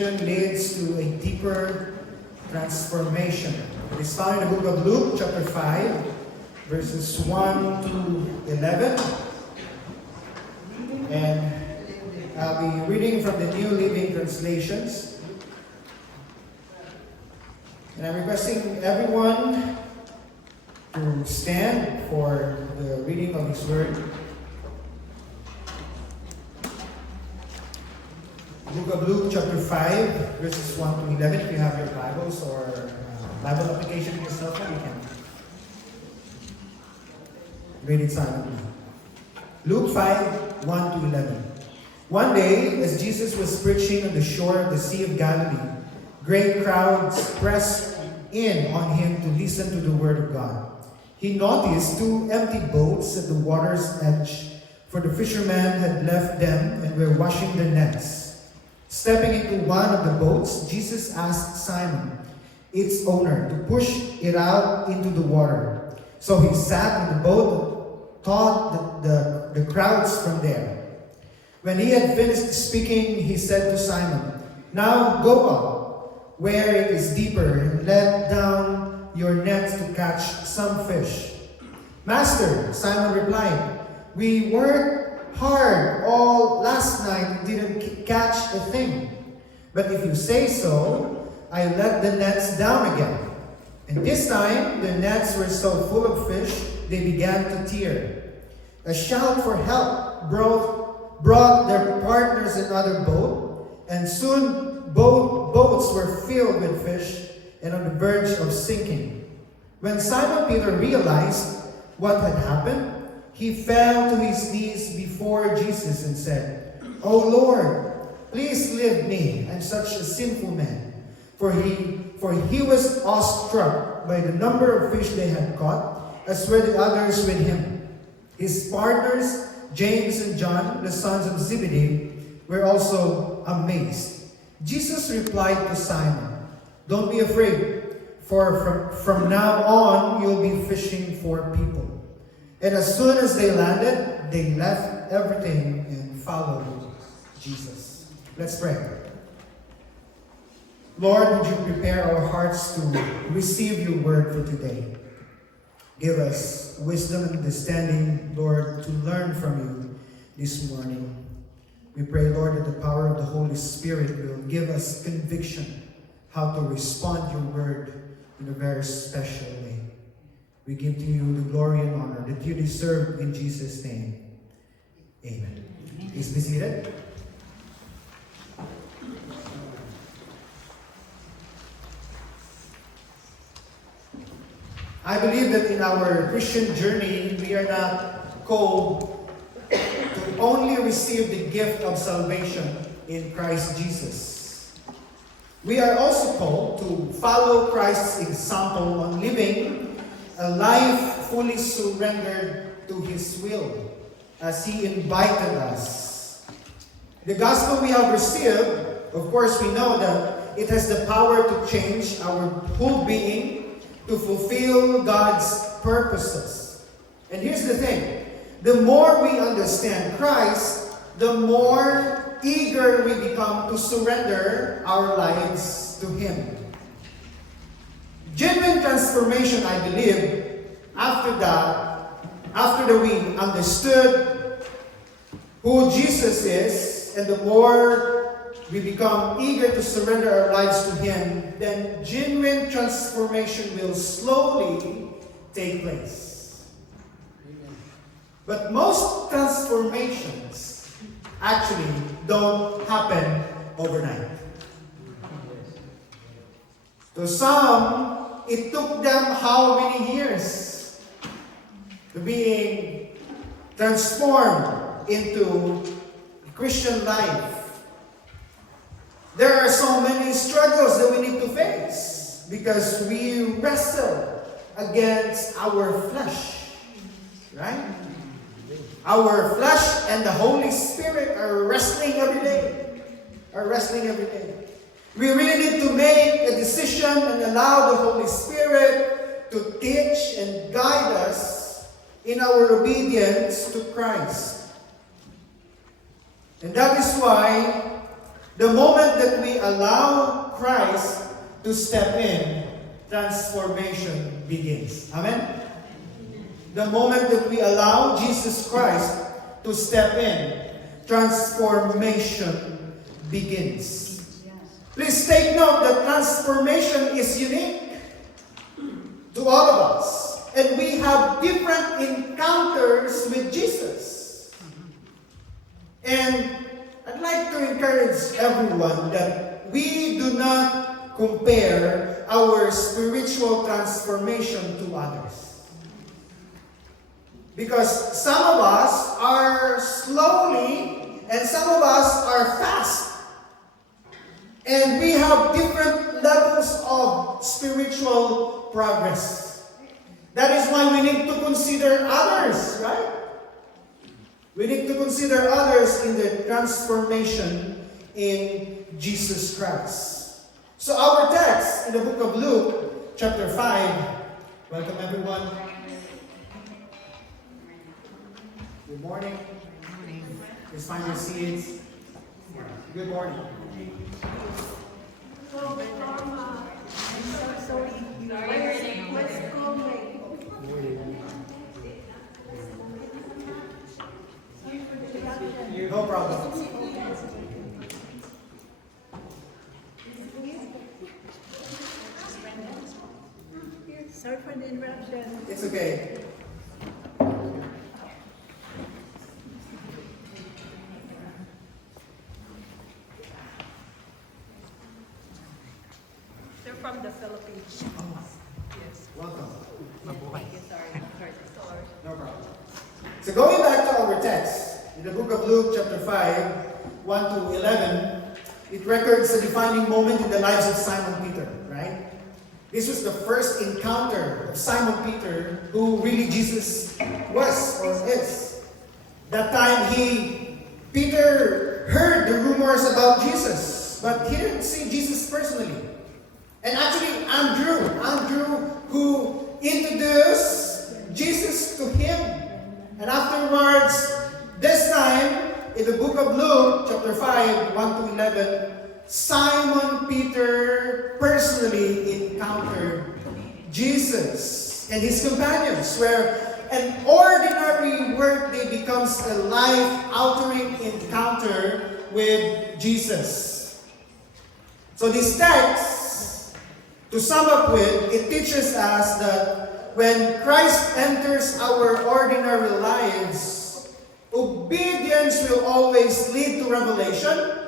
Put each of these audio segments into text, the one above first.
application leads to a deeper transformation. It is found in the book of Luke, chapter 5, verses 1 to 11. And I'll be reading from the New Living Translations. And I'm requesting everyone to stand for the reading of His Word. Book of Luke, chapter 5, verses 1 to 11. If you have your Bibles or Bible application in your cell phone, you can read it silently. Luke 5, 1 to 11. One day, as Jesus was preaching on the shore of the Sea of Galilee, great crowds pressed in on Him to listen to the Word of God. He noticed two empty boats at the water's edge, for the fishermen had left them and were washing their nets. Stepping into one of the boats, Jesus asked Simon, its owner, to push it out into the water. So he sat in the boat and taught the crowds from there. When he had finished speaking, he said to Simon, "Now go up, where it is deeper, and let down your nets to catch some fish." "Master," Simon replied, "we worked hard all last night and didn't catch a thing. But if you say so, I let the nets down again." And this time, the nets were so full of fish, they began to tear. A shout for help brought their partners in another boat, and soon both boats were filled with fish and on the verge of sinking. When Simon Peter realized what had happened, he fell to his knees before Jesus and said, "O Lord, please leave me. I'm such a sinful man." For he was awestruck by the number of fish they had caught, as were the others with him. His partners, James and John, the sons of Zebedee, were also amazed. Jesus replied to Simon, "Don't be afraid, for from now on you'll be fishing for people." And as soon as they landed, they left everything and followed Jesus. Let's pray. Lord, would you prepare our hearts to receive your word for today? Give us wisdom and understanding, Lord, to learn from you this morning. We pray, Lord, that the power of the Holy Spirit will give us conviction how to respond to your word in a very special way. We give to you the glory and honor that you deserve in Jesus' name. Amen. Please be seated. I believe that in our Christian journey, we are not called to only receive the gift of salvation in Christ Jesus. We are also called to follow Christ's example on living a life fully surrendered to His will, as He invited us. The gospel we have received, of course, we know that it has the power to change our whole being to fulfill God's purposes. And here's the thing, the more we understand Christ, the more eager we become to surrender our lives to Him. Genuine transformation, I believe, after that we understood who Jesus is, and the more we become eager to surrender our lives to Him, then genuine transformation will slowly take place. But most transformations actually don't happen overnight. To some, it took them how many years to being transformed into Christian life. There are so many struggles that we need to face because we wrestle against our flesh, right? Our flesh and the Holy Spirit are wrestling every day. We really need to make a decision and allow the Holy Spirit to teach and guide us in our obedience to Christ. And that is why The moment that we allow Christ to step in, transformation begins. Amen? The moment that we allow Jesus Christ to step in, transformation begins. Please take note that transformation is unique to all of us. And we have different encounters with Jesus. And I'd like to encourage everyone that we do not compare our spiritual transformation to others. Because some of us are slowly and some of us are fast. And we have different levels of spiritual progress. That is why we need to consider others, right? We need to consider others in the transformation in Jesus Christ. So our text in the book of Luke, chapter 5. Welcome everyone. Good morning. Please find your seats. Good morning. No problem. Sorry for the interruption. It's okay. They're from the Philippines. Oh, Yes. welcome. Thank you. Sorry. No problem. So going back to our text, in the book of Luke, chapter 5, 1 to 11, it records a defining moment in the lives of Simon Peter, right? This was the first encounter of Simon Peter, who really Jesus was or is. That time Peter heard the rumors about Jesus, but he didn't see Jesus personally. And actually, Andrew who introduced Jesus to him. And afterwards, this time, in the book of Luke, chapter 5, 1 to 11, Simon Peter personally encountered Jesus and his companions, where an ordinary workday becomes a life-altering encounter with Jesus. So this text, to sum up with, it teaches us that when Christ enters our ordinary lives, obedience will always lead to revelation,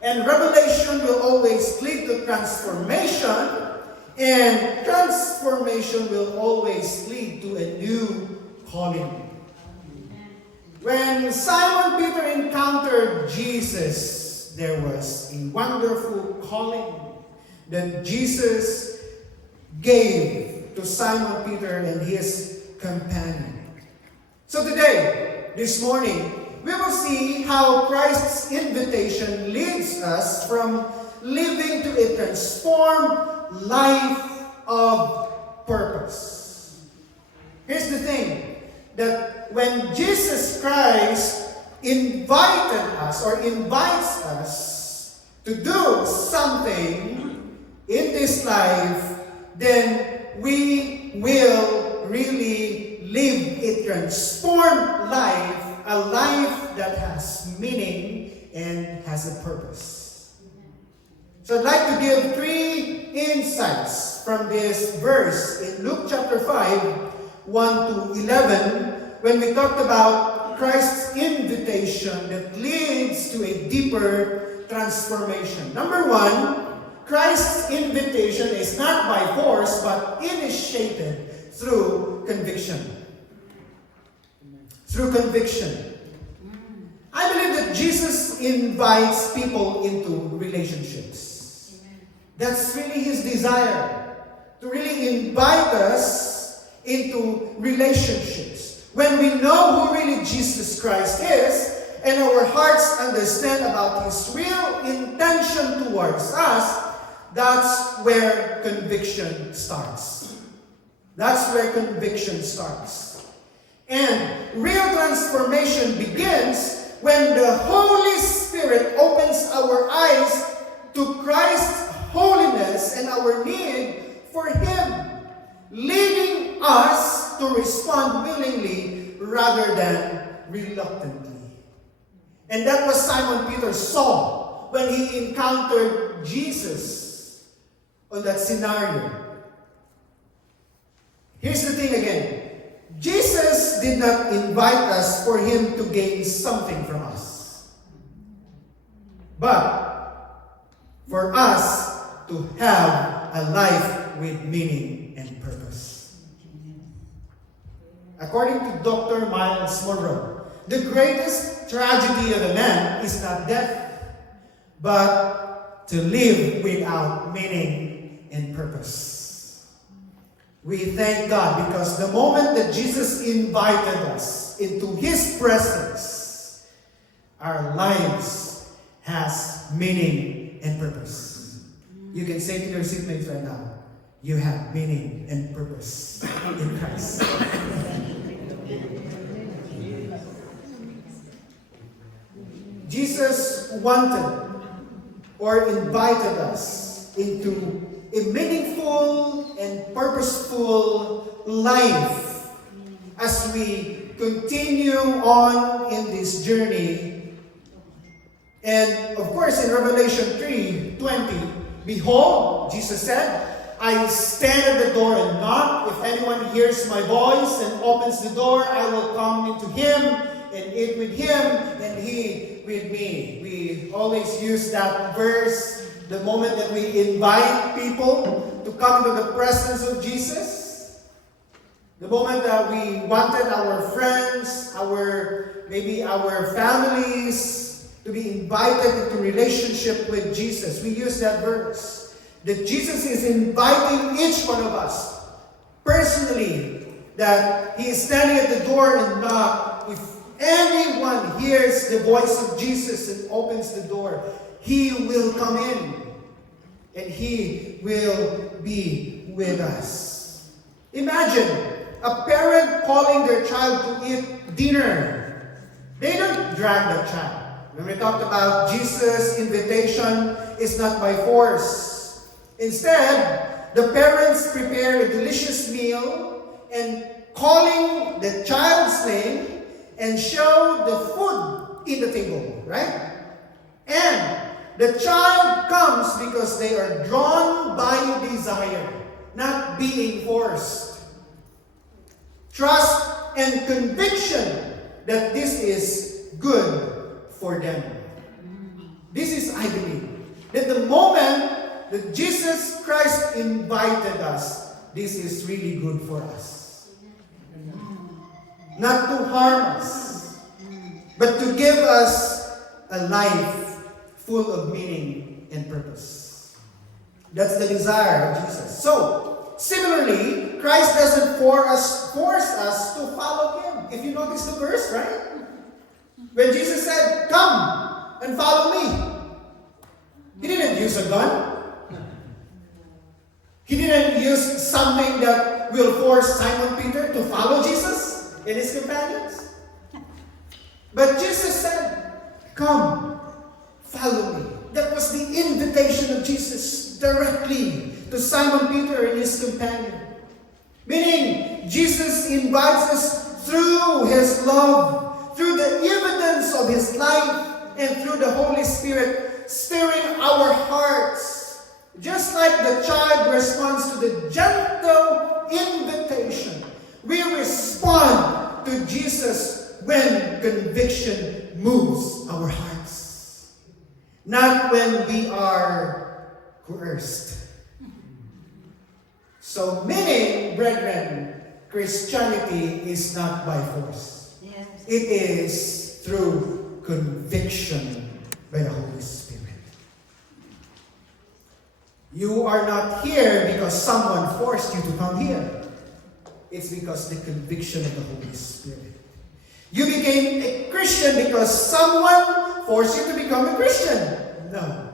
and revelation will always lead to transformation, and transformation will always lead to a new calling. When Simon Peter encountered Jesus, there was a wonderful calling that Jesus gave to Simon Peter and his companion. So today, this morning, we will see how Christ's invitation leads us from living to a transformed life of purpose. Here's the thing, that when Jesus Christ invited us or invites us to do something in this life, then we will really live a transformed life, a life that has meaning and has a purpose. So I'd like to give 3 insights from this verse in Luke chapter 5, 1 to 11, when we talked about Christ's invitation that leads to a deeper transformation. Number 1, Christ's invitation is not by force, but initiated through conviction. Through conviction. I believe that Jesus invites people into relationships. That's really His desire, to really invite us into relationships. When we know who really Jesus Christ is, and our hearts understand about His real intention towards us, that's where conviction starts. That's where conviction starts. And real transformation begins when the Holy Spirit opens our eyes to Christ's holiness and our need for Him, leading us to respond willingly rather than reluctantly. And that was Simon Peter saw when he encountered Jesus on that scenario. Here's the thing again. Jesus did not invite us for Him to gain something from us, but for us to have a life with meaning and purpose. According to Dr. Miles Monroe, the greatest tragedy of a man is not death, but to live without meaning and purpose. We thank God because the moment that Jesus invited us into His presence, our lives has meaning and purpose. You can say to your seatmates right now, you have meaning and purpose in Christ. Jesus wanted or invited us into a meaningful and purposeful life as we continue on in this journey. And of course, in Revelation 3:20, behold, Jesus said, I stand at the door and knock. If anyone hears my voice and opens the door, I will come into him and eat with him and he with me. We always use that verse the moment that we invite people to come to the presence of Jesus. The moment that we wanted our friends, maybe our families to be invited into relationship with Jesus. We use that verse. That Jesus is inviting each one of us personally, that He is standing at the door and knock. If anyone hears the voice of Jesus and opens the door, He will come in and He will be with us. Imagine a parent calling their child to eat dinner. They don't drag the child. When we talked about Jesus' invitation, it's not by force. Instead, the parents prepare a delicious meal and calling the child's name and show the food in the table, right? And the child comes because they are drawn by desire, not being forced. Trust and conviction that this is good for them. This is, I believe, that the moment that Jesus Christ invited us, this is really good for us. Not to harm us, but to give us a life full of meaning and purpose. That's the desire of Jesus. So, similarly, Christ doesn't force us to follow Him. If you notice the verse, right? When Jesus said, come and follow me, He didn't use a gun. He didn't use something that will force Simon Peter to follow Jesus and his companions. But Jesus said, come, follow me. That was the invitation of Jesus directly to Simon Peter and his companion. Meaning, Jesus invites us through His love, through the evidence of His life, and through the Holy Spirit stirring our hearts. Just like the child responds to the gentle invitation, we respond to Jesus when conviction moves our hearts. Not when we are coerced. So, meaning, brethren, Christianity is not by force. Yes. It is through conviction by the Holy Spirit. You are not here because someone forced you to come here. It's because the conviction of the Holy Spirit. You became a Christian because someone forced you to become a Christian. No.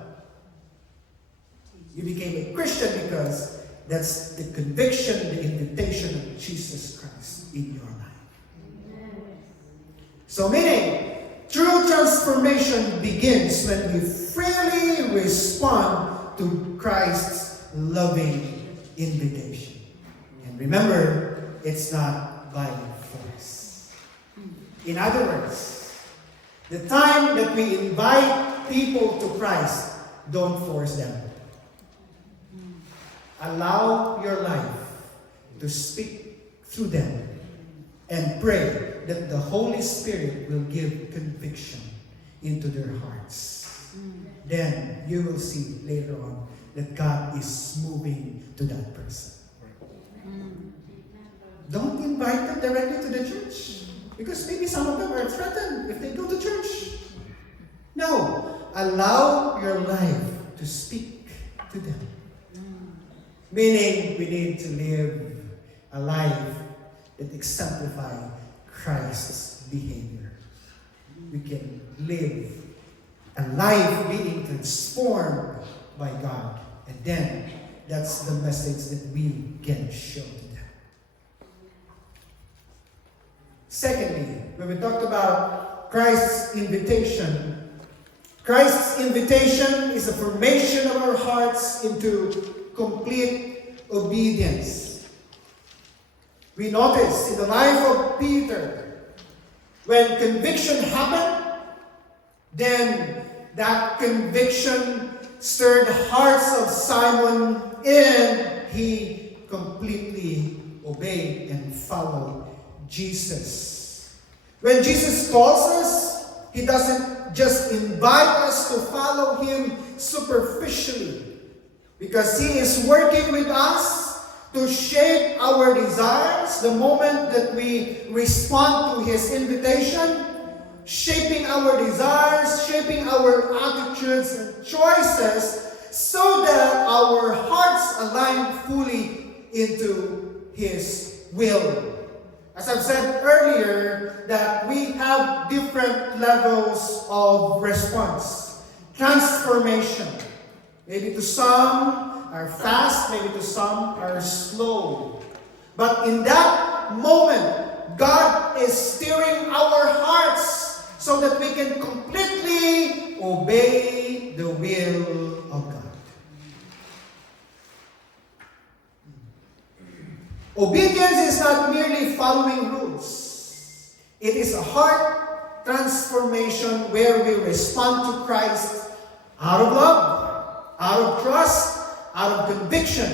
You became a Christian because that's the conviction, the invitation of Jesus Christ in your life. So meaning, true transformation begins when we freely respond to Christ's loving invitation. And remember, it's not by force. In other words, the time that we invite people to Christ, don't force them. Allow your life to speak through them and pray that the Holy Spirit will give conviction into their hearts. Then you will see later on that God is moving to that person. Don't invite them directly to the church, because maybe some of them are threatened if they go to church. No, allow your life to speak to them. Meaning, we need to live a life that exemplifies Christ's behavior. We can live a life being transformed by God. And then, that's the message that we can show to them. Secondly, when we talked about Christ's invitation is a formation of our hearts into complete obedience. We notice in the life of Peter, when conviction happened, then that conviction stirred the hearts of Simon, and he completely obeyed and followed Jesus. When Jesus calls us, he doesn't just invite us to follow him superficially, because he is working with us to shape our desires the moment that we respond to his invitation, shaping our desires, shaping our attitudes and choices, so that our hearts align fully into his will. As I've said earlier, that we have different levels of response. Transformation. Maybe to some are fast, maybe to some are slow. But in that moment, God is steering our hearts so that we can completely obey the will of God. Obedience is not merely following rules. It is a heart transformation where we respond to Christ out of love, out of trust, out of conviction.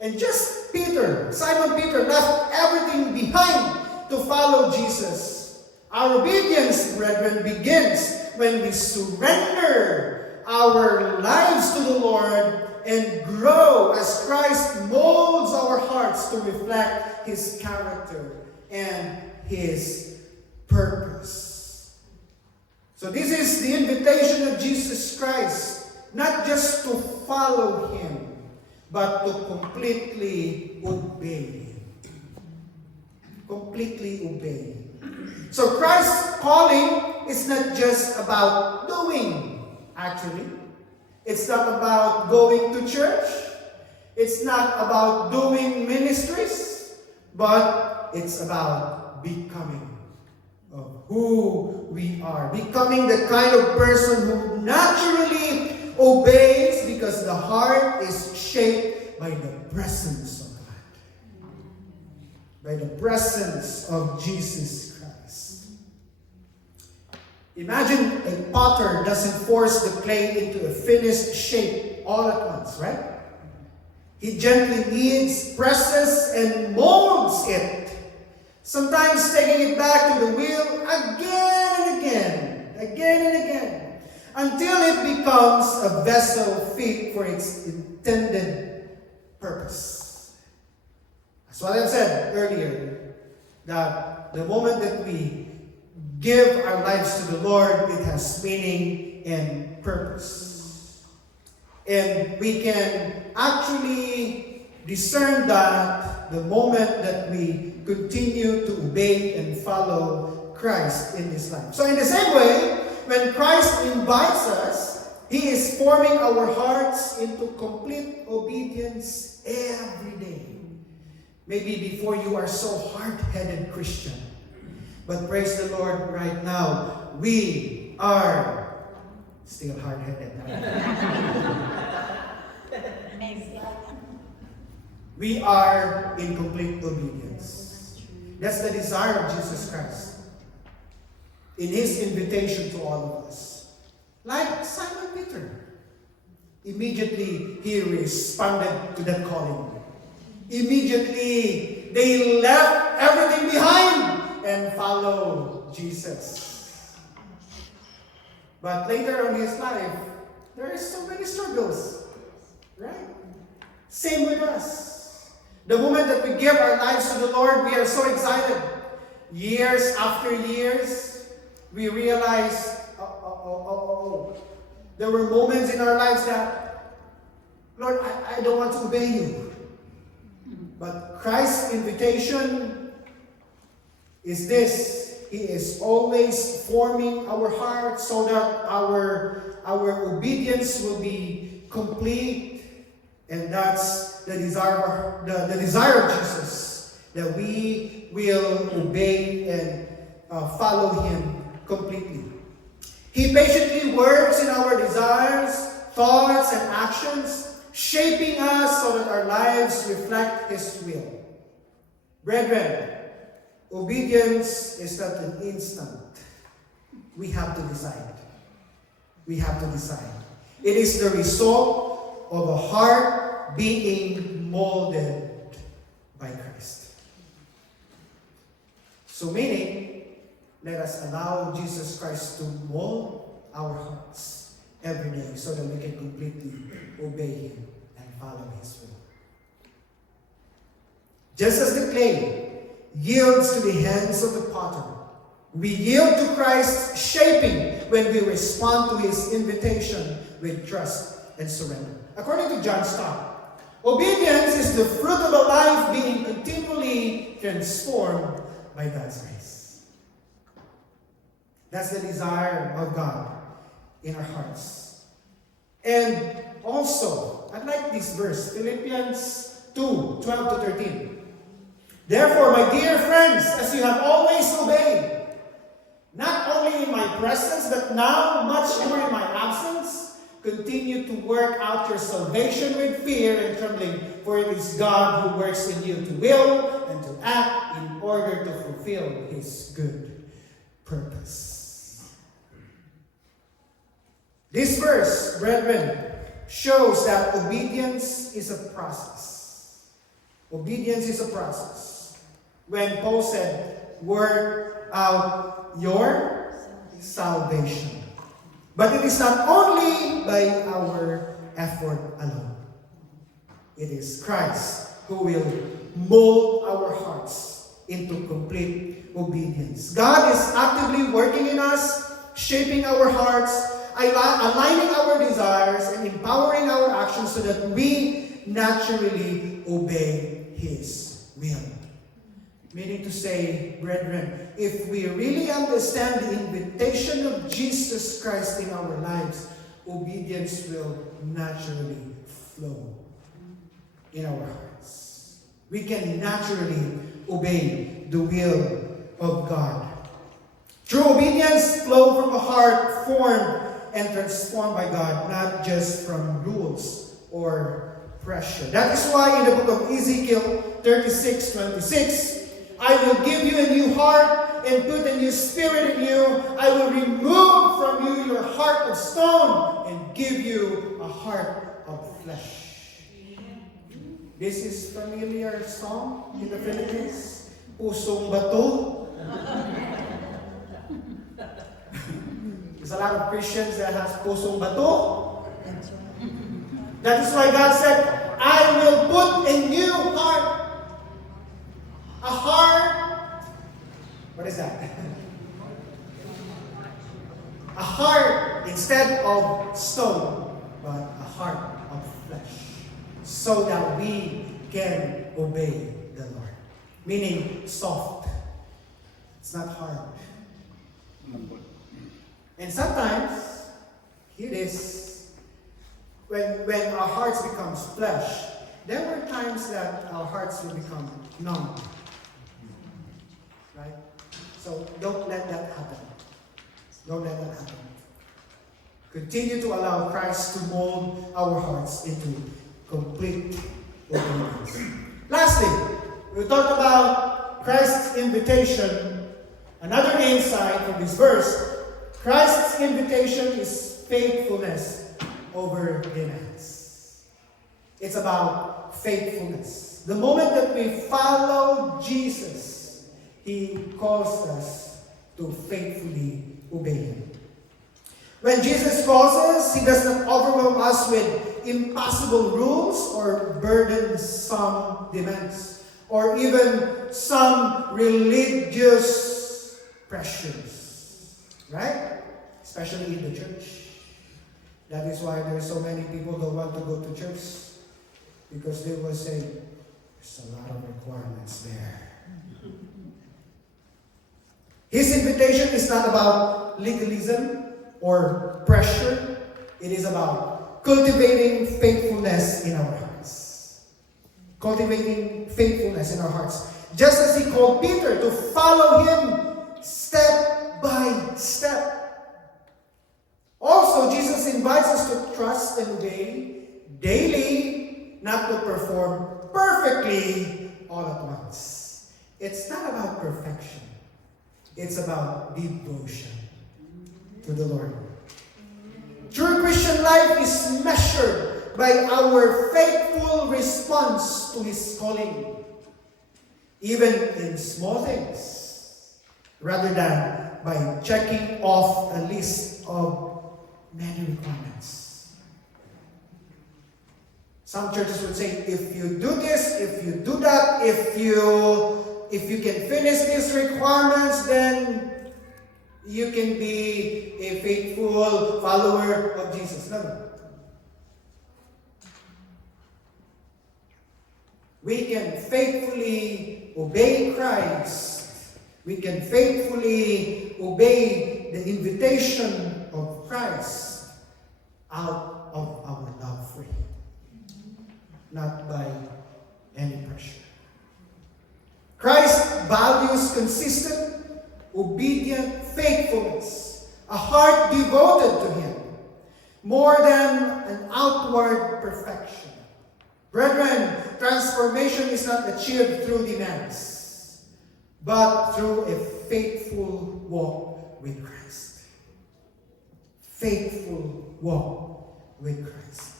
And just Simon Peter left everything behind to follow Jesus. Our obedience, brethren, begins when we surrender our lives to the Lord and grow as Christ molds our hearts to reflect his character and his purpose. So this is the invitation of Jesus Christ, not just to follow him, but to completely obey him. Completely obey him. So Christ's calling is not just about doing, actually. It's not about going to church. It's not about doing ministries, but it's about becoming of who we are. Becoming the kind of person who naturally obeys because the heart is shaped by the presence of God. By the presence of Jesus Christ. Imagine a potter doesn't force the clay into a finished shape all at once, right? He gently kneads, presses, and molds it. Sometimes taking it back to the wheel again and again, until it becomes a vessel fit for its intended purpose. That's what I said earlier, that the moment that we give our lives to the Lord, it has meaning and purpose. And we can actually discern that the moment that we continue to obey and follow Christ in this life. So in the same way, when Christ invites us, he is forming our hearts into complete obedience every day. Maybe before you are so hard-headed Christian. But praise the Lord, right now, we are still hard-headed. We are in complete obedience. That's the desire of Jesus Christ in His invitation to all of us. Like Simon Peter. Immediately, he responded to that calling. Immediately, they left everything behind and followed Jesus. But later on in his life, there are so many struggles. Right? Same with us. The moment that we give our lives to the Lord, we are so excited. Years after years, we realize, there were moments in our lives that, Lord, I don't want to obey you. But Christ's invitation is this. He is always forming our hearts so that our obedience will be complete. And that's the desire, the desire of Jesus, that we will obey and follow Him completely. He patiently works in our desires, thoughts, and actions, shaping us so that our lives reflect His will. Brethren, obedience is not an instant. We have to decide. We have to decide. It is the result of a heart being molded by Christ. So meaning, let us allow Jesus Christ to mold our hearts every day so that we can completely obey Him and follow His will. Just as the clay yields to the hands of the potter, we yield to Christ's shaping when we respond to His invitation with trust and surrender. According to John Stott, obedience is the fruit of a life being continually transformed by God's grace. That's the desire of God in our hearts. And also, I like this verse, Philippians 2:12 to 13. Therefore, my dear friends, as you have always obeyed, not only in my presence, but now much more in my absence, continue to work out your salvation with fear and trembling, for it is God who works in you to will and to act in order to fulfill His good purpose. This verse, brethren, shows that obedience is a process. Obedience is a process. When Paul said, work out your salvation. But it is not only by our effort alone. It is Christ who will mold our hearts into complete obedience. God is actively working in us, shaping our hearts, aligning our desires, and empowering our actions so that we naturally obey His will. Meaning to say, brethren, if we really understand the invitation of Jesus Christ in our lives, obedience will naturally flow in our hearts. We can naturally obey the will of God. True obedience flows from a heart formed and transformed by God, not just from rules or pressure. That is why in the book of Ezekiel 36:26, I will give you a new heart and put a new spirit in you. I will remove from you your heart of stone and give you a heart of flesh. This is familiar song in the Philippines. Pusong Bato. There's a lot of Christians that has Pusong Bato. That is why God said, I will put a new heart. A heart, what is that? A heart instead of stone, but a heart of flesh. So that we can obey the Lord. Meaning soft. It's not hard. And sometimes, here it is, when our hearts become flesh, there were times that our hearts will become numb. Right? So don't let that happen. Don't let that happen. Continue to allow Christ to mold our hearts into complete obedience. Lastly, we talked about Christ's invitation. Another insight from this verse, Christ's invitation is faithfulness over demands. It's about faithfulness. The moment that we follow Jesus, He calls us to faithfully obey Him. When Jesus calls us, He does not overwhelm us with impossible rules or burdensome demands, or even some religious pressures. Right? Especially in the church. That is why there are so many people who don't want to go to church, because they will say, there's a lot of requirements there. His invitation is not about legalism or pressure. It is about cultivating faithfulness in our hearts. Cultivating faithfulness in our hearts. Just as He called Peter to follow Him step by step. Also, Jesus invites us to trust and obey daily, not to perform perfectly all at once. It's not about perfection. It's about devotion to the Lord. True Christian life is measured by our faithful response to His calling, even in small things, rather than by checking off a list of many requirements. Some churches would say, if you do this, if you do that, if you can finish these requirements, then you can be a faithful follower of Jesus. No. We can faithfully obey Christ. We can faithfully obey the invitation of Christ out of our love for Him, not by any pressure. Christ values consistent, obedient faithfulness, a heart devoted to Him, more than an outward perfection. Brethren, transformation is not achieved through demands, but through a faithful walk with Christ. Faithful walk with Christ.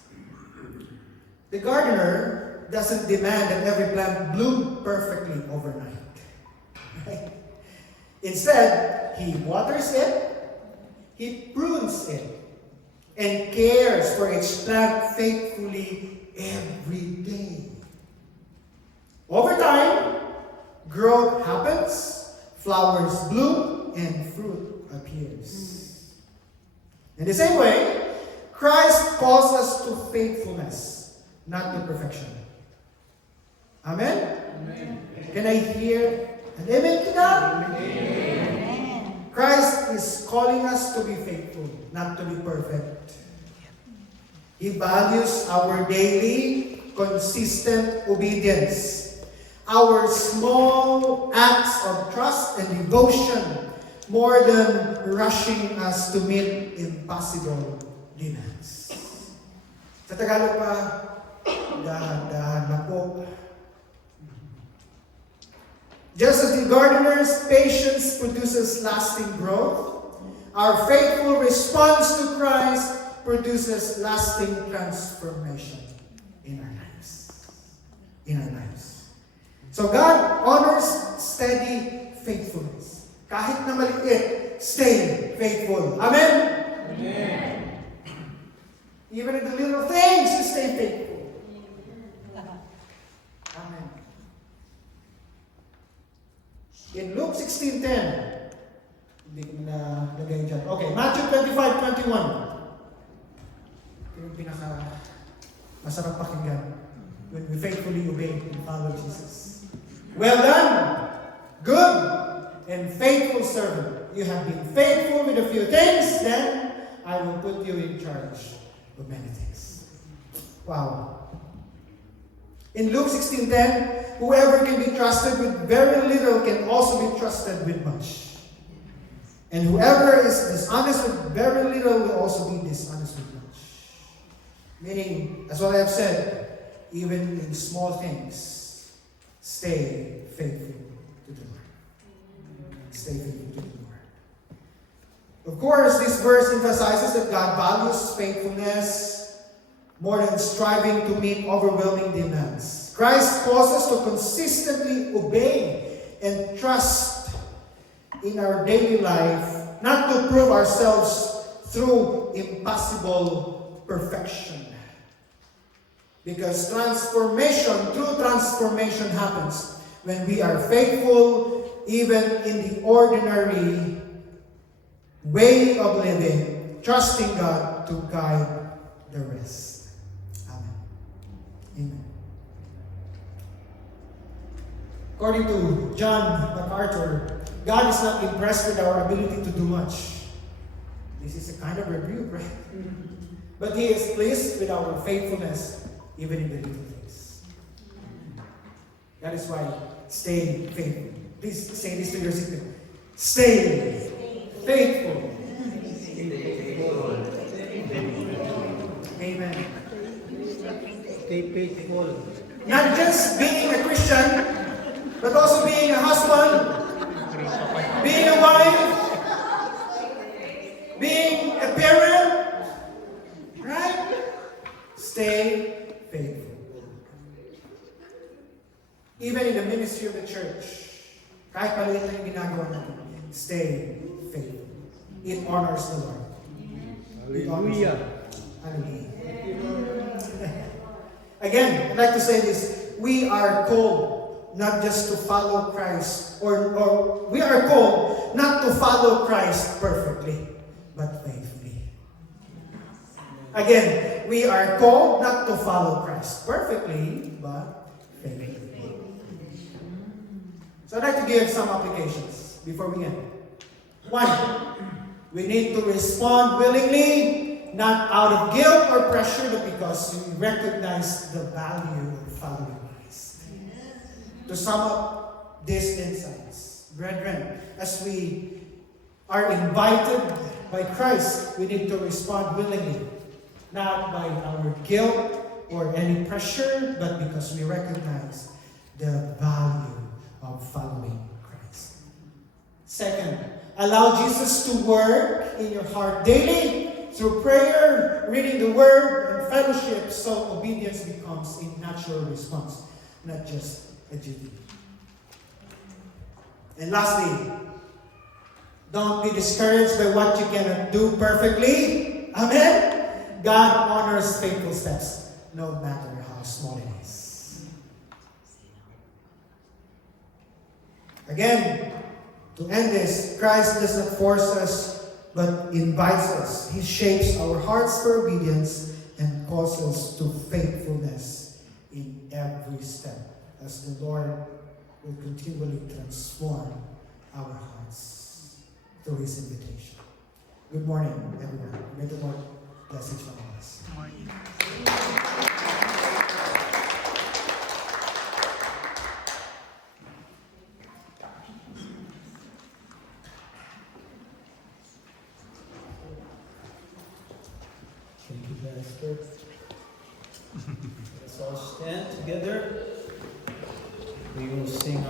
The gardener doesn't demand that every plant bloom perfectly overnight. Right? Instead, he waters it, he prunes it, and cares for each plant faithfully every day. Over time, growth happens, flowers bloom, and fruit appears. In the same way, Christ calls us to faithfulness, not to perfection. Amen? Amen. Can I hear an amen to that? Amen. Christ is calling us to be faithful, not to be perfect. He values our daily, consistent obedience, our small acts of trust and devotion, more than rushing us to meet impossible demands. Sa Tagalog pa, dahan-dahan na po. Just as the gardener's patience produces lasting growth, our faithful response to Christ produces lasting transformation in our lives. So God honors steady faithfulness. Kahit na maliit, stay faithful. Amen? Amen. Even in the little things, you stay faithful. Amen. In Luke 16:10, hindi ko na lagay dyan. Okay, Matthew 25:21. Ito yung pinaka masarap pakinggan when we faithfully obey and follow Jesus. Well done, good and faithful servant. You have been faithful with a few things, then I will put you in charge of many things. Wow. In Luke 16:10, whoever can be trusted with very little can also be trusted with much. And whoever is dishonest with very little will also be dishonest with much. Meaning, as what I have said, even in small things, stay faithful to the Lord. Stay faithful to the Lord. Of course, this verse emphasizes that God values faithfulness more than striving to meet overwhelming demands. Christ calls us to consistently obey and trust in our daily life, not to prove ourselves through impossible perfection. Because true transformation happens when we are faithful even in the ordinary way of living, trusting God to guide the rest. Amen. Amen. According to John MacArthur, God is not impressed with our ability to do much. This is a kind of rebuke, right? But He is pleased with our faithfulness, even in the little things. That is why stay faithful. Please say this to your seatmate. Stay faithful. Amen. Stay faithful. Not just being a Christian, but also being a husband, being a wife, being a parent, right? Stay faithful. Even in the ministry of the church, kahit maliit na yung ginagawa natin, stay faithful. It honors the Lord. It honors the Lord. Hallelujah. Again, I'd like to say this. We are called not just to follow Christ, or we are called not to follow Christ perfectly, but faithfully. Again, we are called not to follow Christ perfectly, but faithfully. So I'd like to give some applications before we end. One, we need to respond willingly, not out of guilt or pressure, but because we recognize the value of following Christ. To sum up these insights, brethren, as we are invited by Christ, we need to respond willingly, not by our guilt or any pressure, but because we recognize the value of following Christ. Second, allow Jesus to work in your heart daily through prayer, reading the Word, and fellowship, so obedience becomes a natural response, not just a duty. And lastly, don't be discouraged by what you cannot do perfectly. Amen? God honors faithful steps, no matter how small it is. Again, to end this, Christ does not force us, but invites us. He shapes our hearts for obedience and calls us to faithfulness in every step, as the Lord will continually transform our hearts through His invitation. Good morning, everyone. May the Lord bless each one of us. Thank you, Pastor. Let's all stand together. We will sing